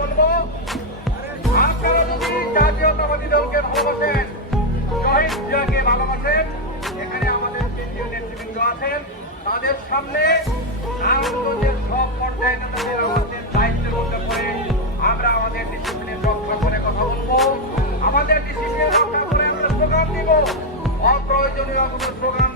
বলব আপনারা যদি দলকে ভালোবাসেন, শহীদ জিয়াকে ভালোবাসেন, এখানে আমাদের কেন্দ্রীয় নেতৃবৃন্দ আছেন। তাদের সামনে নারায়ণগঞ্জের সব পর্যায়ে নেতাদের আমাদের দায়িত্বের মধ্যে পড়ে আমরা আমাদের ডিসিপ্লিন রক্ষা করে কথা বলব। আমাদের ডিসিপ্লিন রক্ষা করে আমরা প্রোগ্রাম দিব। অপ্রয়োজনীয় কোনো প্রোগ্রাম